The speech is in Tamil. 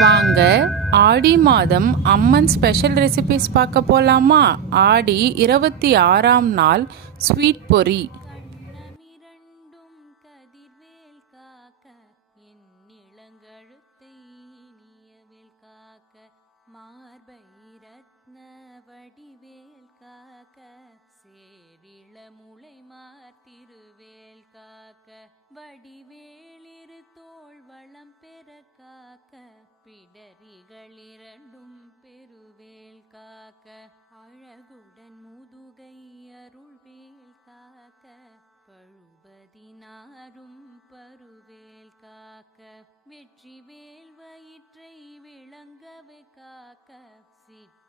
வாங்க ஆடி மாதம் அம்மன் ஸ்பெஷல் ரெசிபிஸ் பார்க்க போகலாமா ஆடி இருபத்தி ஆறாம் நாள் ஸ்வீட் பொரி. கண்ணமிரண்டும் கதிர்வேல் காக்க என் இளங்கழுத்தை இனியவேல் மார்பை ரத்ன வடிவேல் காக்க சேரிள முளை மார்த்திருவேல் காக்க வடிவேலிரு பிடரிகள் பெருவேல் காக்க அழகுடன் முதுகை அருள்வேல் காக்க பழுபதினாரும் பருவேல் காக்க வெற்றி வேல் வயிற்றை விளங்கவே காக்க சிற்ற